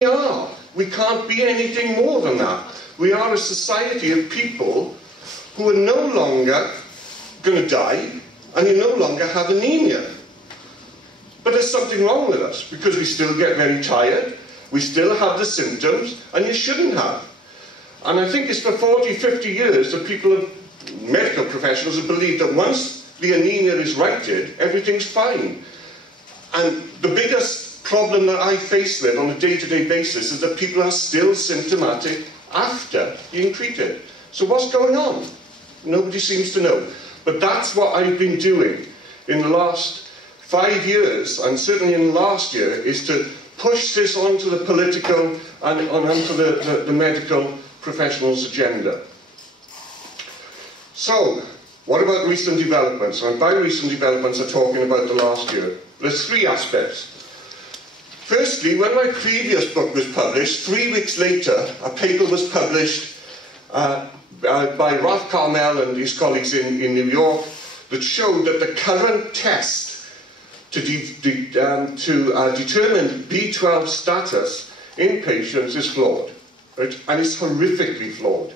we are. We can't be anything more than that. We are a society of people who are no longer going to die, and you no longer have anemia. But there's something wrong with us, because we still get very tired, we still have the symptoms, and you shouldn't have. And I think it's for 40, 50 years that people, medical professionals, have believed that once the anemia is righted, everything's fine. And the biggest problem that I face with on a day-to-day basis is that people are still symptomatic after being treated. So what's going on? Nobody seems to know. But that's what I've been doing in the last 5 years, and certainly in the last year, is to push this onto the political and onto the medical professionals' agenda. So, what about recent developments? And by recent developments, I'm talking about the last year. There's 3 aspects. Firstly, when my previous book was published, 3 weeks later, a paper was published by Ralph Carmel and his colleagues in New York that showed that the current test to determine B12 status in patients is flawed, right? And it's horrifically flawed.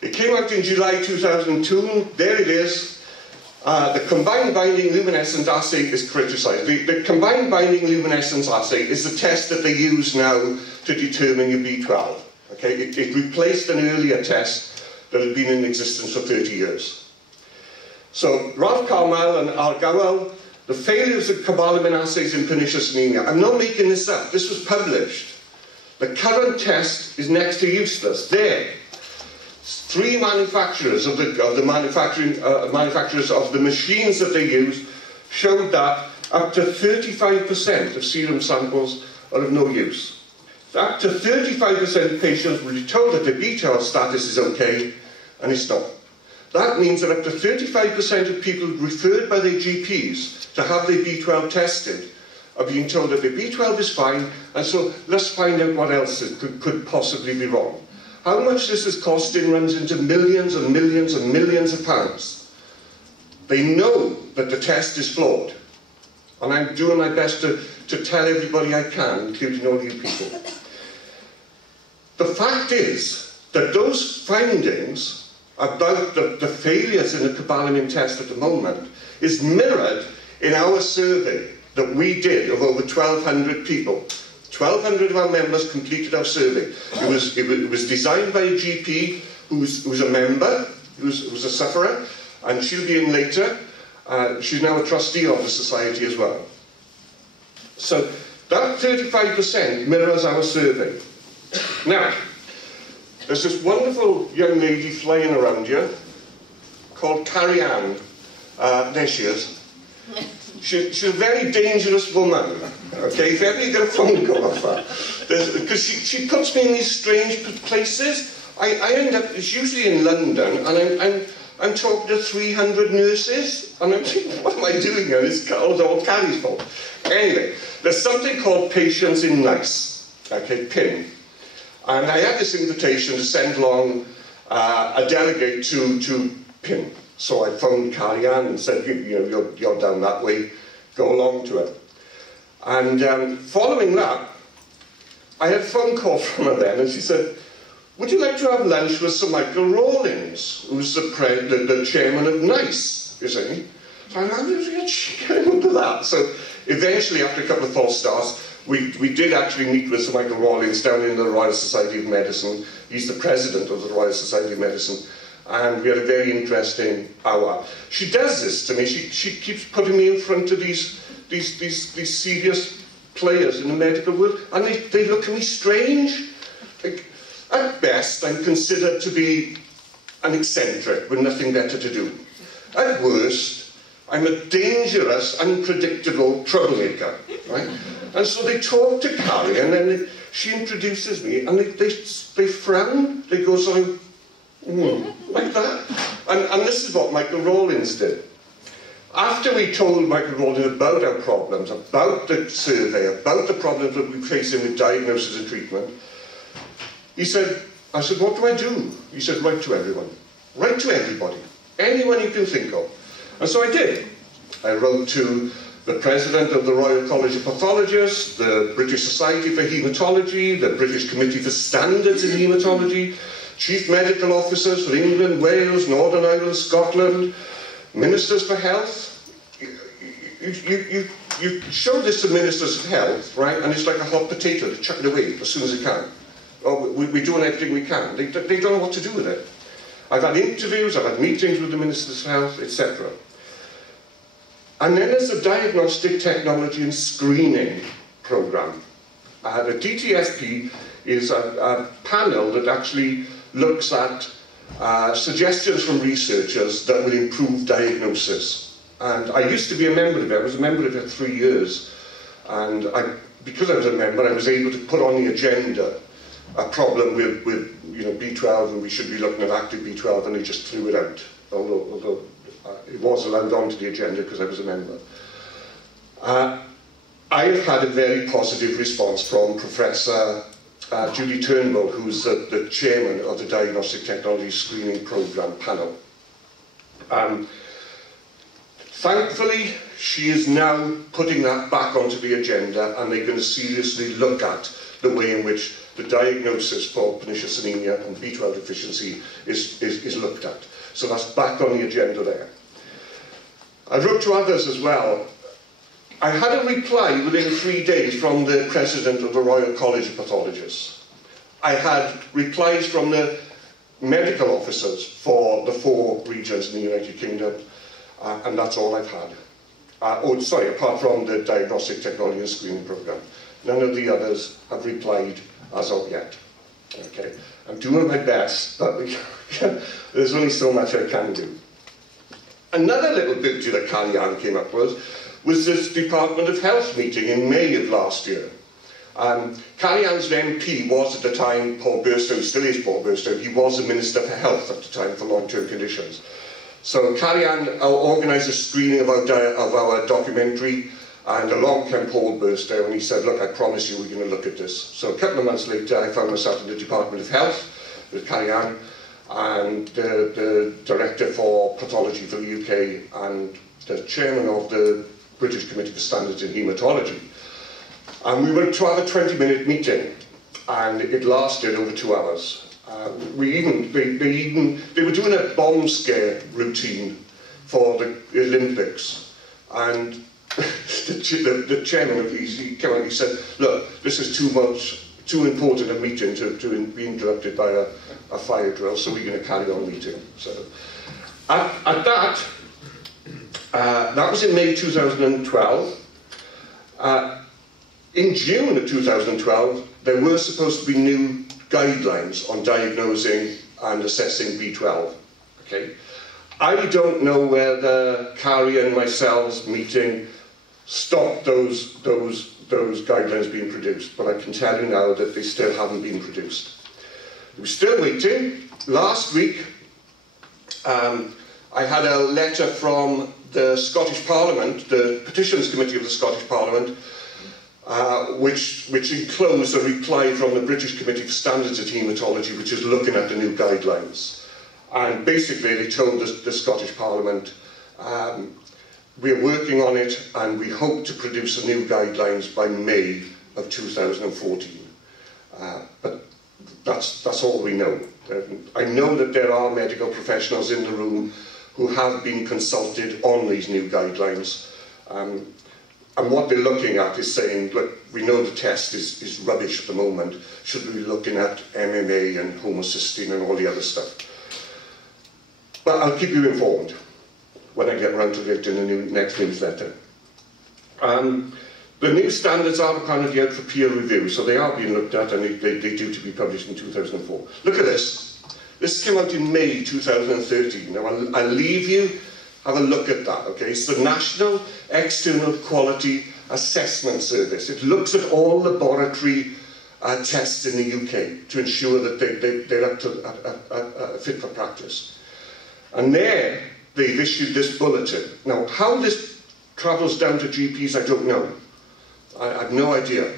It came out in July 2002. There it is. The combined binding luminescence assay is criticised. The combined binding luminescence assay is the test that they use now to determine your B12. Okay? It replaced an earlier test that had been in existence for 30 years. So Ralph Carmel and Argowell, the failures of cobalamin assays in pernicious anemia. I'm not making this up. This was published. The current test is next to useless. There. 3 manufacturers of the manufacturers of the machines that they use showed that up to 35% of serum samples are of no use. Up to 35% of patients will be told that their B12 status is okay, and it's not. That means that up to 35% of people referred by their GPs to have their B12 tested are being told that their B12 is fine, and so let's find out what else could possibly be wrong. How much this is costing runs into millions and millions and millions of pounds. They know that the test is flawed, and I'm doing my best to tell everybody I can, including all you people. The fact is that those findings about the failures in the cobalamin test at the moment is mirrored in our survey that we did of over 1,200 people. 1,200 of our members completed our survey. It was designed by a GP who's a member, who's a sufferer, and she'll be in later. She's now a trustee of the society as well. So that 35% mirrors our survey. Now, there's this wonderful young lady flying around here called Carrie Ann. There she is. She's a very dangerous woman, okay, if ever you get a phone call off her. Because she puts me in these strange places. I end up, it's usually in London, and I'm talking to 300 nurses, and I'm thinking, what am I doing here? It's all Carrie's fault. Anyway, there's something called Patients in NICE, okay, PIN. And I had this invitation to send along a delegate to PIN. So I phoned Carrie Ann and said, you're down that way, go along to it. And following that, I had a phone call from her then, and she said, would you like to have lunch with Sir Michael Rawlings, who's the chairman of NICE, you see? So I thought, she came up with that. So eventually, after a couple of false starts, we did actually meet with Sir Michael Rawlings down in the Royal Society of Medicine. He's the president of the Royal Society of Medicine. And we had a very interesting hour. She does this to me. She keeps putting me in front of these serious players in the medical world, and they look at me strange. Like, at best, I'm considered to be an eccentric with nothing better to do. At worst, I'm a dangerous, unpredictable troublemaker, right? And so they talk to Carrie, and then she introduces me, and they frown. They go sort of, like that. And this is what Michael Rawlings did. After we told Michael Rawlings about our problems, about the survey, about the problems that we face in with diagnosis and treatment, I said, what do I do? He said, write to everyone. Write to everybody. Anyone you can think of. And so I did. I wrote to the President of the Royal College of Pathologists, the British Society for Haematology, the British Committee for Standards in Haematology, Chief Medical Officers for England, Wales, Northern Ireland, Scotland, Ministers for Health. You show this to Ministers of Health, right, and it's like a hot potato, they chuck it away as soon as they can. Oh, we're doing everything we can. They don't know what to do with it. I've had interviews, I've had meetings with the Ministers of Health, etc. And then there's the Diagnostic Technology and Screening Programme. The DTSP is a panel that actually looks at suggestions from researchers that will improve diagnosis. And I used to be a member of it. I was a member of it for 3 years. And because I was a member, I was able to put on the agenda a problem with B12, and we should be looking at active B12, and they just threw it out. Although it was allowed onto the agenda because I was a member. I have had a very positive response from Professor Judy Turnbull, who's the chairman of the Diagnostic Technology Screening Programme panel. Thankfully, she is now putting that back onto the agenda, and they're going to seriously look at the way in which the diagnosis for pernicious anemia and B12 deficiency is looked at. So that's back on the agenda there. I wrote to others as well. I had a reply within 3 days from the President of the Royal College of Pathologists. I had replies from the medical officers for the 4 regions in the United Kingdom. And that's all I've had. Apart from the Diagnostic Technology and Screening Programme. None of the others have replied as of yet. Okay, I'm doing my best, but there's only so much I can do. Another little beauty that Carrie-Anne came up with was this Department of Health meeting in May of last year. Carrie-Anne's MP was at the time Paul Burstow, still is Paul Burstow. He was the Minister for Health at the time for long-term conditions. So Carrie-Anne organised a screening of our documentary, and along came Paul Burstow, and he said, look, I promise you we're going to look at this. So a couple of months later, I found myself in the Department of Health with Carrie-Anne and the Director for Pathology for the UK and the Chairman of the British Committee for Standards in Haematology. And we were to have a 20-minute meeting, and it lasted over 2 hours. They were doing a bomb scare routine for the Olympics, and the chairman of these, he came out and he said, look, this is too important a meeting to be interrupted by a fire drill, so we're going to carry on meeting. So at that was in May 2012. In June of 2012, there were supposed to be new guidelines on diagnosing and assessing B12. Okay, I don't know whether Carrie and myself's meeting stopped those guidelines being produced, but I can tell you now that they still haven't been produced. We're still waiting. Last week, I had a letter from the Scottish Parliament, the Petitions Committee of the Scottish Parliament, which enclosed a reply from the British Committee for Standards in Haematology, which is looking at the new guidelines. And basically they told the Scottish Parliament, we're working on it and we hope to produce the new guidelines by May of 2014. But that's all we know. I know that there are medical professionals in the room who have been consulted on these new guidelines. And what they're looking at is saying, look, we know the test is rubbish at the moment. Should we be looking at MMA and homocysteine and all the other stuff? But I'll keep you informed when I get around to it in the next newsletter. The new standards are apparently out for peer review, so they are being looked at, and they're due to be published in 2004. Look at this. This came out in May 2013. Now, I'll leave you. Have a look at that, okay? It's the National External Quality Assessment Service. It looks at all laboratory tests in the UK to ensure that they're up to fit for practice. And there, they've issued this bulletin. Now, how this travels down to GPs, I don't know. I have no idea.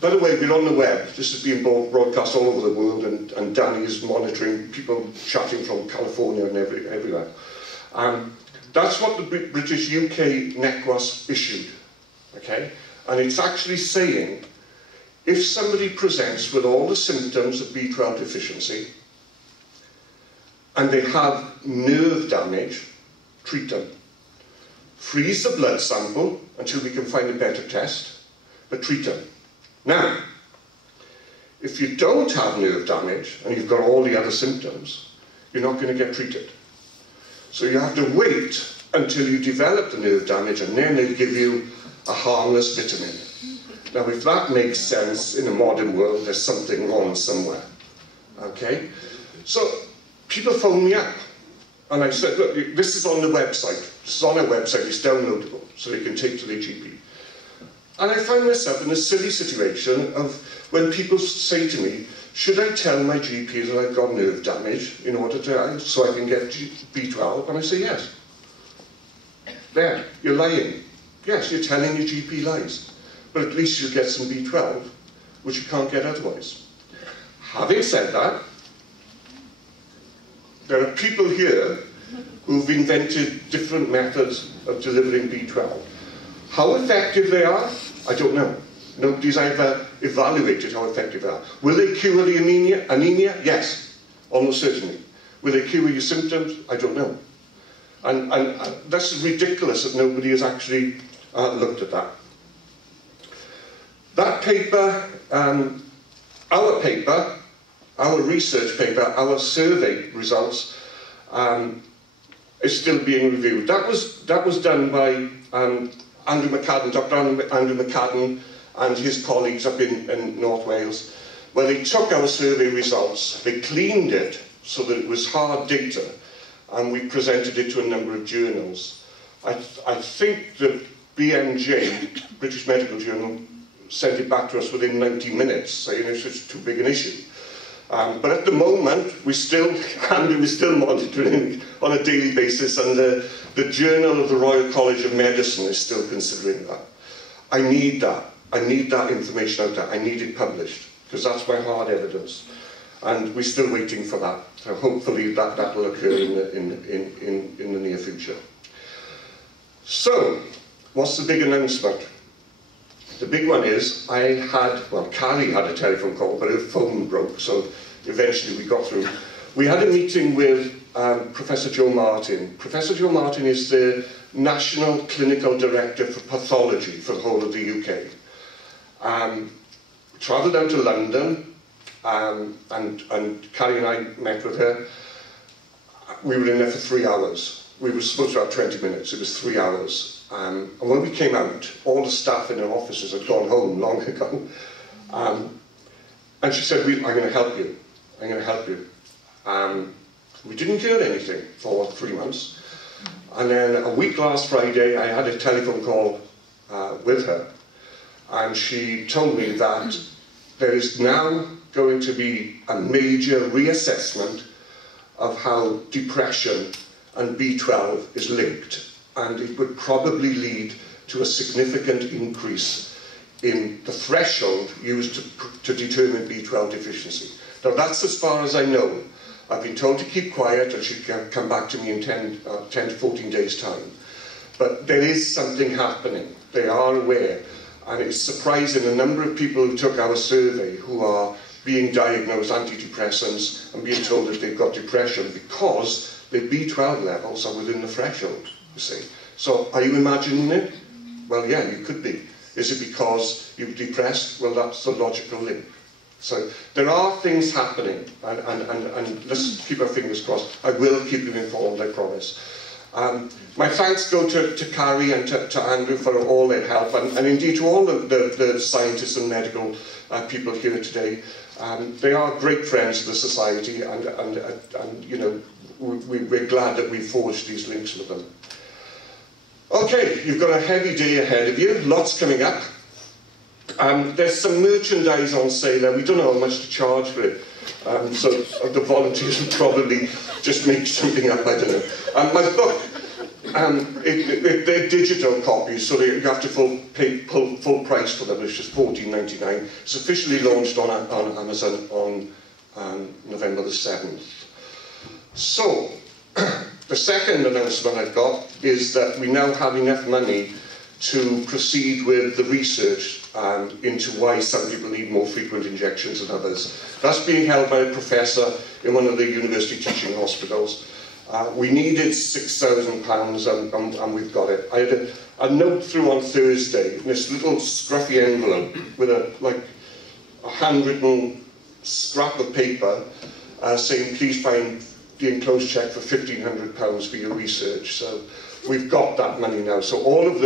By the way, we're on the web. This is being broadcast all over the world, and Danny is monitoring people chatting from California and everywhere. That's what the British UK NECWAS issued. okay? And it's actually saying, if somebody presents with all the symptoms of B12 deficiency, and they have nerve damage, treat them. Freeze the blood sample until we can find a better test, but treat them. Now, if you don't have nerve damage, and you've got all the other symptoms, you're not going to get treated. So you have to wait until you develop the nerve damage, and then they give you a harmless vitamin. Now, if that makes sense in a modern world, there's something wrong somewhere. Okay? So, people phone me up, and I said, look, this is on the website. This is on our website, it's downloadable, so they can take to their GP. And I find myself in a silly situation of when people say to me, should I tell my GP that I've got nerve damage in order to, so I can get B12? And I say, yes. There, you're lying. Yes, you're telling your GP lies. But at least you'll get some B12, which you can't get otherwise. Having said that, there are people here who've invented different methods of delivering B12. How effective they are, I don't know. Nobody's ever evaluated how effective they are. Will they cure the anemia? Yes, almost certainly. Will they cure your symptoms? I don't know. And that's ridiculous that nobody has actually looked at that. That paper, our paper, our research paper, our survey results is still being reviewed. That was done by Andrew McCadden, Dr. Andrew McCadden and his colleagues up in North Wales, where they took our survey results, they cleaned it so that it was hard data, and we presented it to a number of journals. I think the BMJ, British Medical Journal, sent it back to us within 90 minutes, saying it's too big an issue. But at the moment, Andrew is still monitoring on a daily basis, and the Journal of the Royal College of Medicine is still considering that. I need that. I need that information out there. I need it published, because that's my hard evidence. And we're still waiting for that. So hopefully that will occur in the near future. So, what's the big announcement? The big one is, Carrie had a telephone call, but her phone broke, so eventually we got through. We had a meeting with Professor Joe Martyn. Professor Joe Martyn is the National Clinical Director for Pathology for the whole of the UK. Travelled down to London, and Carrie and I met with her. We were in there for 3 hours. We were supposed to have 20 minutes, it was 3 hours. And when we came out, all the staff in their offices had gone home long ago. And she said, I'm going to help you. I'm going to help you. We didn't hear anything for 3 months. And then a week last Friday, I had a telephone call with her. And she told me that there is now going to be a major reassessment of how depression and B12 is linked. And it would probably lead to a significant increase in the threshold used to determine B12 deficiency. Now that's as far as I know. I've been told to keep quiet and she'll come back to me in 10 to 14 days' time. But there is something happening. They are aware. And it's surprising the number of people who took our survey who are being diagnosed antidepressants and being told that they've got depression because their B12 levels are within the threshold. You see. So, are you imagining it? Well, yeah, you could be. Is it because you're depressed? Well, that's the logical link. So, there are things happening, and let's keep our fingers crossed. I will keep you informed, I promise. My thanks go to Carrie and to Andrew for all their help, and indeed to all the scientists and medical people here today. They are great friends of the society, and you know, we're glad that we forged these links with them. Okay, you've got a heavy day ahead of you, lots coming up. There's some merchandise on sale there. We don't know how much to charge for it, so the volunteers will probably just make something up, I don't know. My book, they're digital copies, so you have to pay full price for them, which is $14.99. It's officially launched on Amazon on November the 7th. So, the second announcement I've got is that we now have enough money to proceed with the research into why some people need more frequent injections than others. That's being held by a professor in one of the university teaching hospitals. We needed £6,000 and we've got it. I had a note through on Thursday, this little scruffy envelope with a handwritten scrap of paper saying please find the enclosed cheque for £1,500 for your research. So we've got that money now. So all of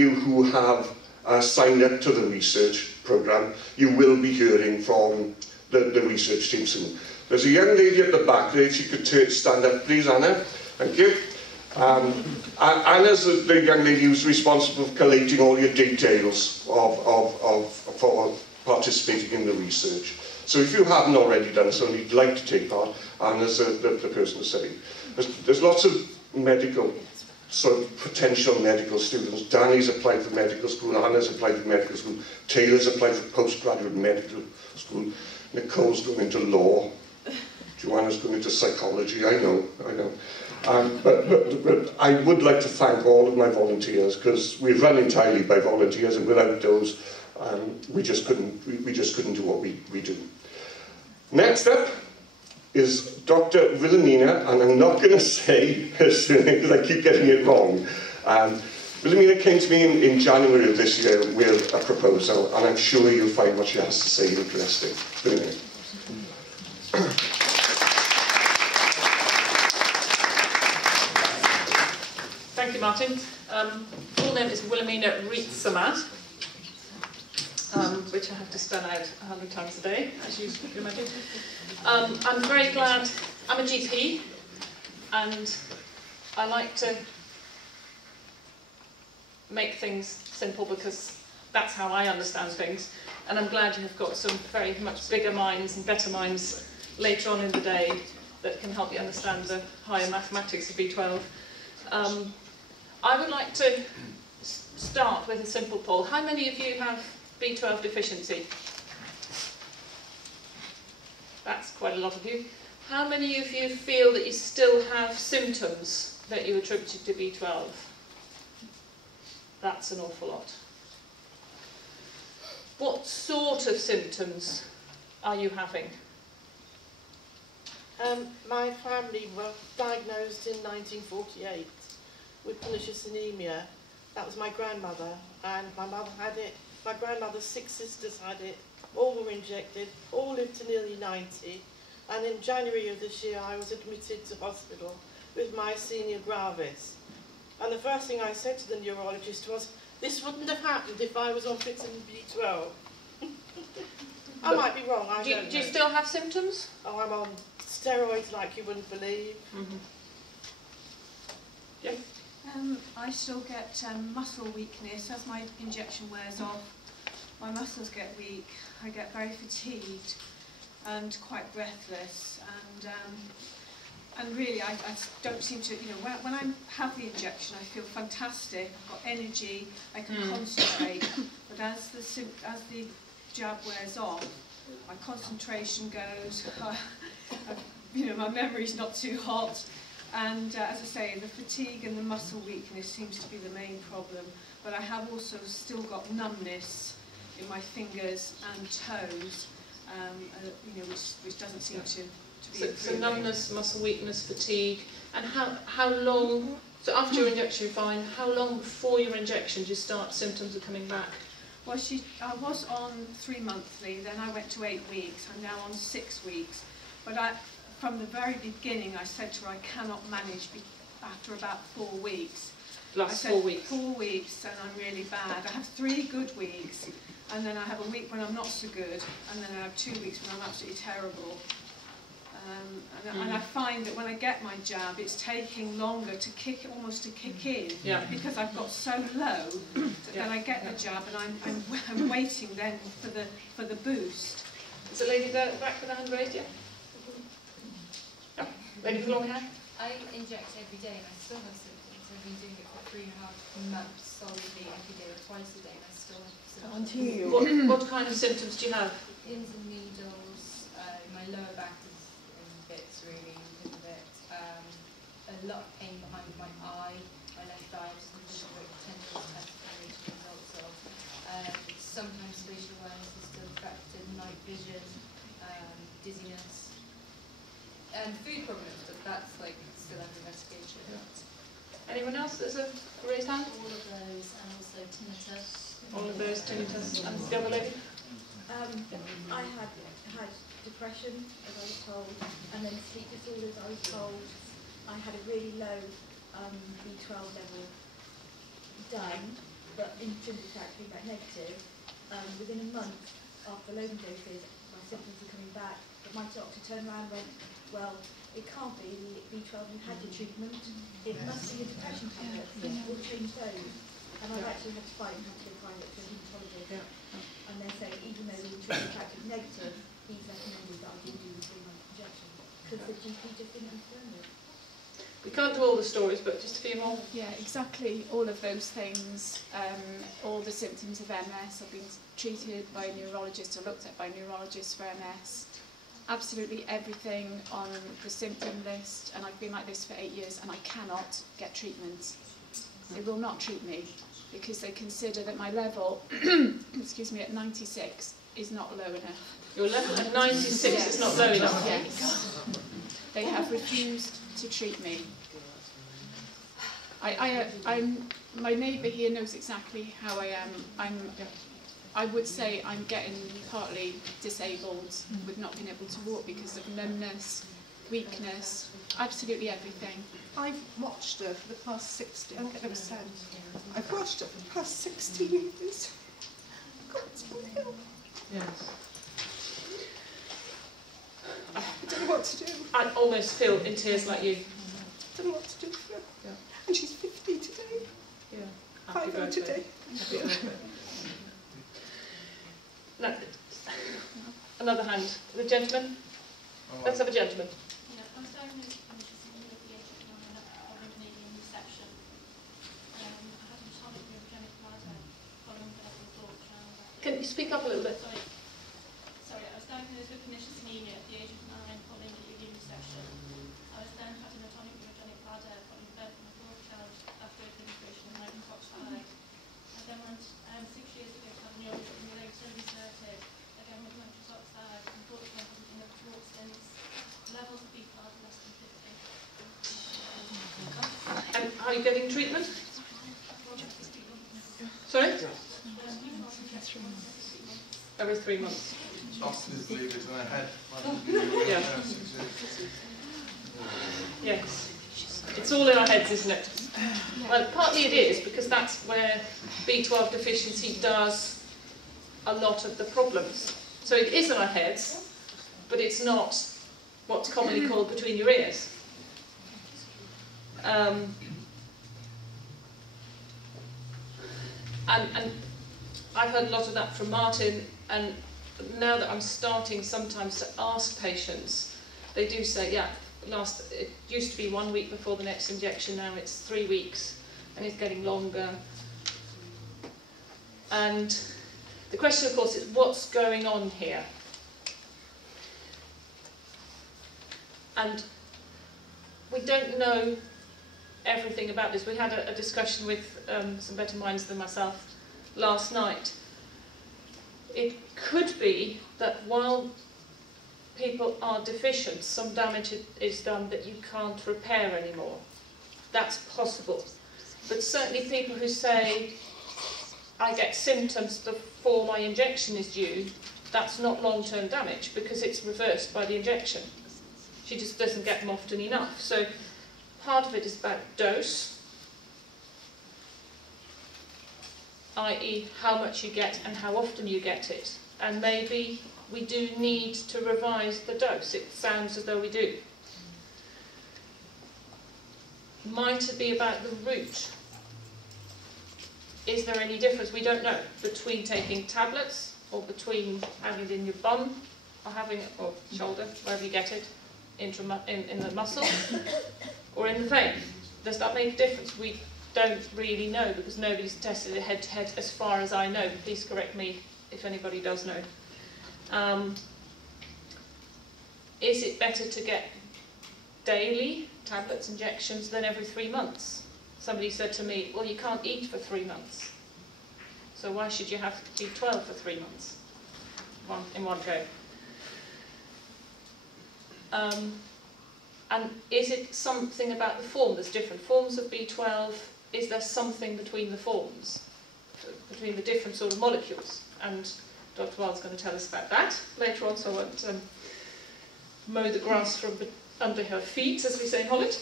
you who have signed up to the research programme, you will be hearing from the research team soon. There's a young lady at the back there, if you could stand up please, Anna. Thank you. Anna's the young lady who's responsible for collating all your details for participating in the research. So if you haven't already done so and you'd like to take part, Anna's the person to say. There's lots of medical, sort of potential medical students. Danny's applied for medical school, Anna's applied for medical school, Taylor's applied for postgraduate medical school, Nicole's going into law, Joanna's going into psychology, I know. But I would like to thank all of my volunteers, because we've run entirely by volunteers, and without those, we just couldn't do what we do. Next up is Dr. Wilhemina, and I'm not going to say her surname because I keep getting it wrong. Willemina came to me in January of this year with a proposal, and I'm sure you'll find what she has to say interesting. Willemina. Thank you, Martyn. Full name is Willemina Rietsema, which I have to spell out 100 times a day, as you can imagine. I'm very glad. I'm a GP, and I like to make things simple because that's how I understand things. And I'm glad you have got some very much bigger minds and better minds later on in the day that can help you understand the higher mathematics of B12. I would like to start with a simple poll. How many of you have B12 deficiency? That's quite a lot of you. How many of you feel that you still have symptoms that you attributed to B12? That's an awful lot. What sort of symptoms are you having? My family were diagnosed in 1948 with Pernicious Anaemia. That was my grandmother, and my mother had it. My grandmother's 6 sisters had it. All were injected, all lived to nearly 90. And in January of this year, I was admitted to hospital with myasthenia gravis. And the first thing I said to the neurologist was, this wouldn't have happened if I was on vitamin B12. I might be wrong, I don't know. Do you still have symptoms? Oh, I'm on steroids like you wouldn't believe. Mm-hmm. Yeah. I still get muscle weakness as my injection wears off. My muscles get weak, I get very fatigued and quite breathless, and really I don't seem to, you know, when I have the injection I feel fantastic, I've got energy, I can concentrate, but as the jab wears off, my concentration goes, you know, my memory's not too hot. And as I say, the fatigue and the muscle weakness seems to be the main problem. But I have also still got numbness in my fingers and toes, you know, which doesn't seem to be improving. So numbness, muscle weakness, fatigue. And how long, so after your injection you're fine, how long before your injection do you start symptoms are coming back? Well, I was on 3 monthly, then I went to 8 weeks. I'm now on 6 weeks. But from the very beginning, I said to her, I cannot manage after about 4 weeks. Last 4 weeks? 4 weeks, and I'm really bad. I have 3 good weeks, and then I have a week when I'm not so good, and then I have 2 weeks when I'm absolutely terrible. And I find that when I get my jab, it's taking longer to almost to kick in, because I've got so low that I get the jab, and I'm waiting then for the boost. Is the lady there at the back with the hand raised? Yeah. Lady with long hair? I inject every day and I still have symptoms. I've been doing it for 3.5 months solidly every day or twice a day and I still have symptoms. What kind of symptoms do you have? Pins and needles, my lower back is in bits really, a little bit. A lot of pain behind my eye, my left eye, just a little bit tenderness, vision, dizziness, and food problems, but that's like still under investigation. Anyone else? There's a raised hand? All of those, and also tinnitus. All of those, tinnitus. And the other lady? I had depression, as I was told, and then sleep disorders, I was told. I had a really low B12 level done, but intrinsic factor came back negative. Within a month after loading doses, my symptoms were coming back, but my doctor turned around and went, well, it can't be the B12, you had your treatment, it must be a depression tablet, we'll change those. And I've actually had to fight and have to go private to a haematologist. And they're saying, even though the intrinsic factor is negative, he's recommended that I do the 3-month injection, because the GP just didn't understand it. We can't do all the stories, but just a few more. Yeah, exactly. All of those things, all the symptoms of MS. I've been treated by a neurologist or looked at by neurologists for MS. Absolutely everything on the symptom list, and I've been like this for 8 years, and I cannot get treatment. They will not treat me because they consider that my level, excuse me, at 96 is not low enough. Your level at 96 is not low enough. Yes. They have refused to treat me. My neighbour here knows exactly how I am. I would say I'm getting partly disabled with not being able to walk because of numbness, weakness, absolutely everything. I've watched her for the past 60, I'm getting upset. I've watched her for the past 60 years. God, it's unreal. Yes. I don't know what to do. I almost feel in tears like you. I don't know what to do for her. Yeah. And she's 50 today. Yeah. 50 today. Happy birthday. No. Another hand. The gentleman. Let's have a gentleman. Yeah, I was diagnosed with pernicious anemia at the age of 9 following Canadian resection. I had a tonic neurogenic bladder following the thought child. Can you speak up a little bit? Sorry, I was diagnosed with pernicious anemia at the age of 9 following Canadian resection. I was then had a tonic neurogenic bladder following the birth of my fourth child after administration of nitroxide. I then went 6 years ago to have a neurolegs inserted. Again with nitrous oxide, unfortunately I haven't been able to walk since. Levels of B12 are less than 50. And are you getting treatment? Sorry? Every 3 months. Doctors believe it in their head. Yeah. Yes. It's all in our heads, isn't it? Well, partly it is, because that's where B12 deficiency does a lot of the problems. So it is in our heads, but it's not what's commonly called between your ears. And I've heard a lot of that from Martyn, and now that I'm starting sometimes to ask patients, they do say, yeah, it used to be 1 week before the next injection, now it's 3 weeks, and it's getting longer. And the question, of course, is what's going on here? And we don't know everything about this. We had a discussion with some better minds than myself last night. It could be that while people are deficient, some damage is done that you can't repair anymore. That's possible. But certainly people who say, I get symptoms before my injection is due, that's not long-term damage because it's reversed by the injection. She just doesn't get them often enough. So part of it is about dose, i.e. how much you get and how often you get it. And maybe we do need to revise the dose. It sounds as though we do. Might it be about the route? Is there any difference, we don't know, between taking tablets or between having it in your bum or having it, or shoulder, wherever you get it, in the muscle or in the vein? Does that make a difference? We don't really know because nobody's tested it head to head as far as I know. Please correct me if anybody does know. Is it better to get daily tablets, injections than every 3 months? Somebody said to me, well, you can't eat for 3 months, so why should you have B12 for 3 months in one go? And is it something about the form? There's different forms of B12. Is there something between the forms, between the different sort of molecules? And Dr. Wild's going to tell us about that later on, so I won't mow the grass from under her feet, as we say in Holland.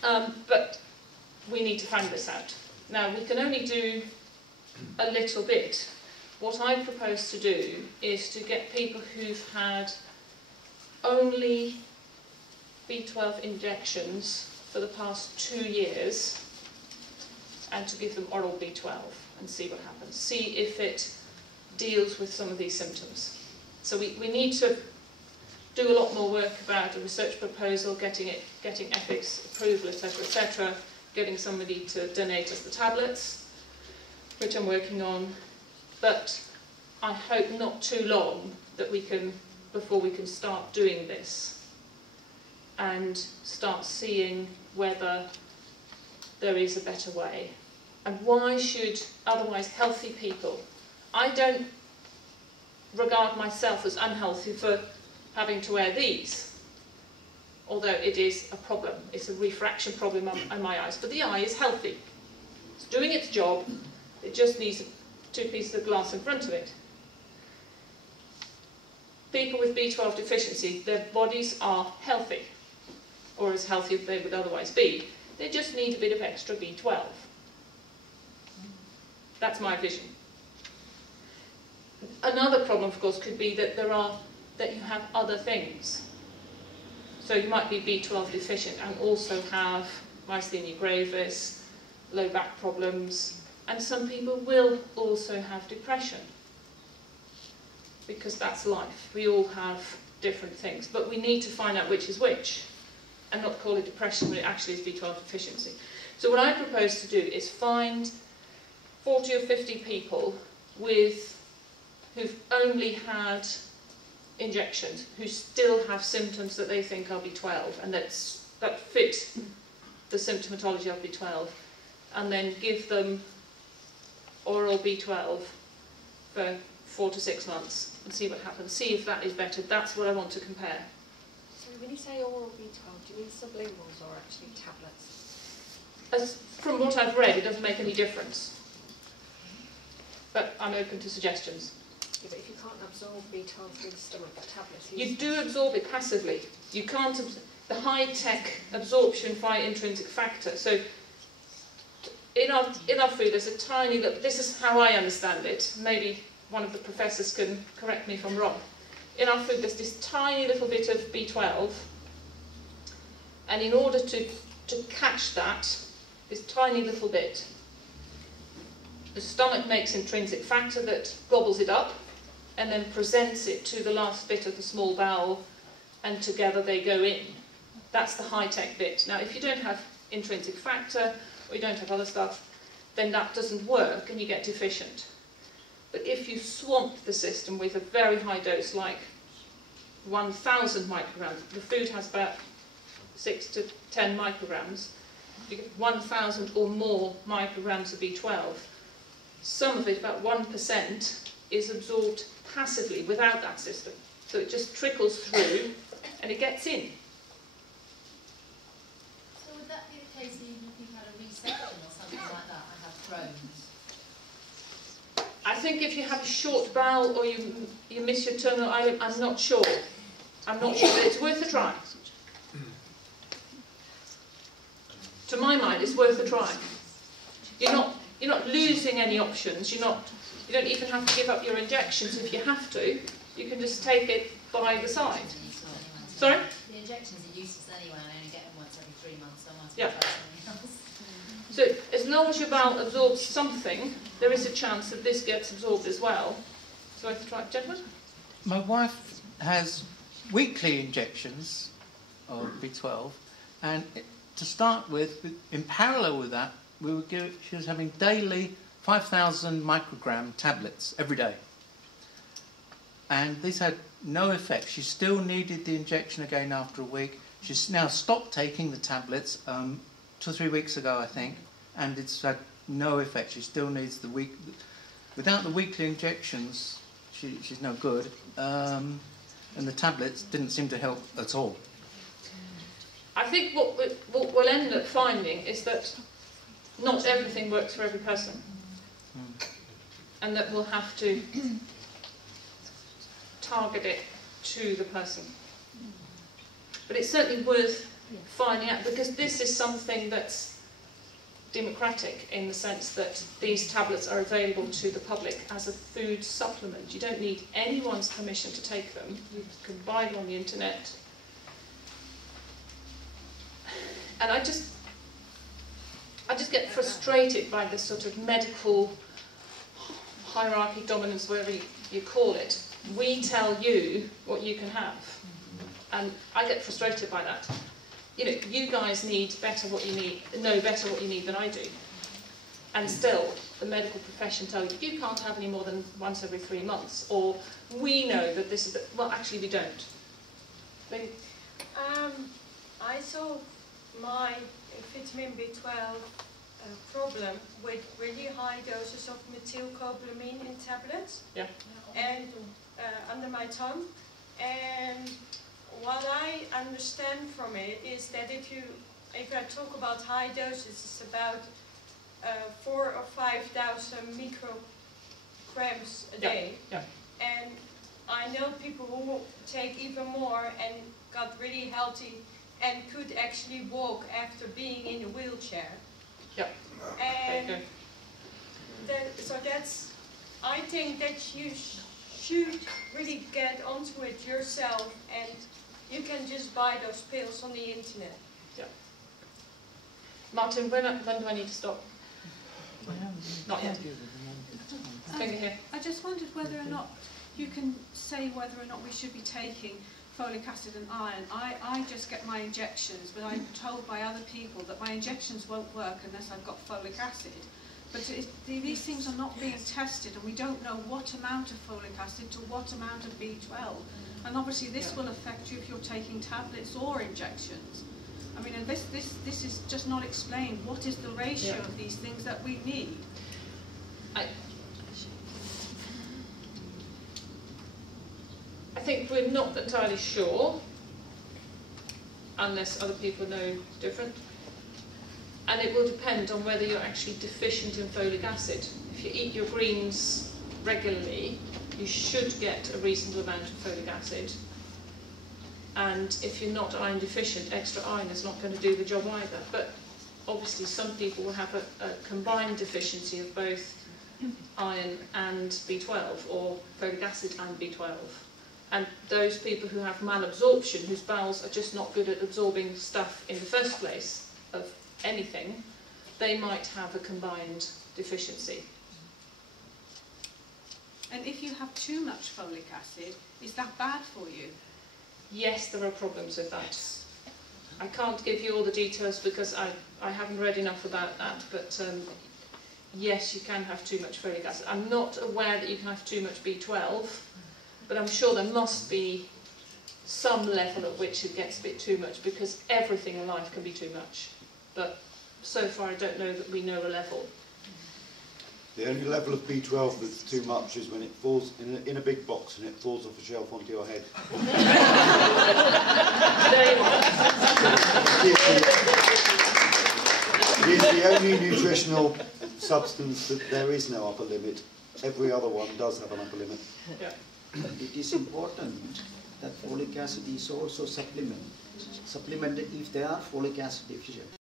But we need to find this out. Now, we can only do a little bit. What I propose to do is to get people who've had only B12 injections for the past 2 years and to give them oral B12 and see what happens. See if it deals with some of these symptoms. So we need to do a lot more work about a research proposal, getting ethics approval, etc., getting somebody to donate us the tablets, which I'm working on. But I hope not too long that before we can start doing this and start seeing whether there is a better way. And why should otherwise healthy people... I don't regard myself as unhealthy for having to wear these, although it is a problem. It's a refraction problem on my eyes. But the eye is healthy. It's doing its job. It just needs 2 pieces of glass in front of it. People with B12 deficiency, their bodies are healthy, or as healthy as they would otherwise be. They just need a bit of extra B12. That's my vision. Another problem, of course, could be that you have other things. So you might be B12 deficient and also have myasthenia gravis, low back problems, and some people will also have depression, because that's life. We all have different things, but we need to find out which is which and not call it depression when it actually is B12 deficiency. So what I propose to do is find 40 or 50 people who've only had injections, who still have symptoms that they think are B12 and that fit the symptomatology of B12, and then give them oral B12 for 4 to 6 months and see what happens, see if that is better. That's what I want to compare. So when you say oral B12, do you mean sublinguals or actually tablets? From what I've read, it doesn't make any difference. But I'm open to suggestions. Yeah, but if you can't absorb B12 through the stomach, that tablet's You do absorb it passively. You can't. The high-tech absorption via intrinsic factor. So in our food, there's a tiny little. This is how I understand it. Maybe one of the professors can correct me if I'm wrong. In our food, there's this tiny little bit of B12, and in order to catch that, this tiny little bit, the stomach makes intrinsic factor that gobbles it up and then presents it to the last bit of the small bowel, and together they go in. That's the high-tech bit. Now, if you don't have intrinsic factor, or you don't have other stuff, then that doesn't work and you get deficient. But if you swamp the system with a very high dose, like 1,000 micrograms, the food has about 6 to 10 micrograms, you get 1,000 or more micrograms of B12. Some of it, about 1%, is absorbed passively without that system. So it just trickles through and it gets in. So would that be the case even if you've had a resection or something like that and have Crohn's? I think if you have a short bowel or you miss your terminal ileum, I'm not sure. I'm not sure, but it's worth a try. To my mind, it's worth a try. You're not losing any options. You don't even have to give up your injections if you have to. You can just take it by the side. Sorry? The injections are useless anyway, and I only get them once every 3 months, so I might as Yeah. well try something else. So as long as your bowel absorbs something, there is a chance that this gets absorbed as well. So I have to try it. Gentlemen? My wife has weekly injections of B12, and to start with, in parallel with that, she was having daily 5,000 microgram tablets every day. And these had no effect. She still needed the injection again after a week. She's now stopped taking the tablets 2 or 3 weeks ago, I think, and it's had no effect. She still needs the week. Without the weekly injections, she's no good, and the tablets didn't seem to help at all. I think what we'll end up finding is that not everything works for every person, and that we'll have to target it to the person. But it's certainly worth finding out, because this is something that's democratic in the sense that these tablets are available to the public as a food supplement. You don't need anyone's permission to take them. You can buy them on the internet. And I just get frustrated by this sort of medical hierarchy, dominance, whatever you call it. We tell you what you can have. And I get frustrated by that. You know, you guys know better what you need than I do. And still, the medical profession tell you, you can't have any more than once every 3 months. Or, we know that this is, well, actually we don't. I saw my vitamin B12 problem with really high doses of methylcobalamin in tablets. Yeah. And under my tongue. And what I understand from it is that if I talk about high doses, it's about 4,000 or 5,000 micrograms a day. Yeah. And I know people who take even more and got really healthy and could actually walk after being in a wheelchair. Yeah. And so that's, I think that you should really get onto it yourself, and you can just buy those pills on the internet. Yeah. Martyn, when do I need to stop? Not yet. Finger here. I just wondered whether or not you can say whether or not we should be taking folic acid and iron. I just get my injections, but I'm told by other people that my injections won't work unless I've got folic acid. But these things are not being tested, and we don't know what amount of folic acid to what amount of B12. And obviously this will affect you if you're taking tablets or injections. I mean, and this is just not explained. What is the ratio of these things that we need? I think we're not entirely sure, unless other people know different. And it will depend on whether you're actually deficient in folic acid. If you eat your greens regularly, you should get a reasonable amount of folic acid. And if you're not iron deficient, extra iron is not going to do the job either. But obviously some people will have a combined deficiency of both iron and B12, or folic acid and B12. And those people who have malabsorption, whose bowels are just not good at absorbing stuff in the first place, of anything, they might have a combined deficiency. And if you have too much folic acid, is that bad for you? Yes, there are problems with that. I can't give you all the details because I haven't read enough about that, but yes, you can have too much folic acid. I'm not aware that you can have too much B12, but I'm sure there must be some level at which it gets a bit too much, because everything in life can be too much. But so far I don't know that we know a level. The only level of B12 that's too much is when it falls in a big box and it falls off a shelf onto your head. It is the only nutritional substance that there is no upper limit. Every other one does have an upper limit. Yeah. It is important that folic acid is also supplemented if they are folic acid deficient.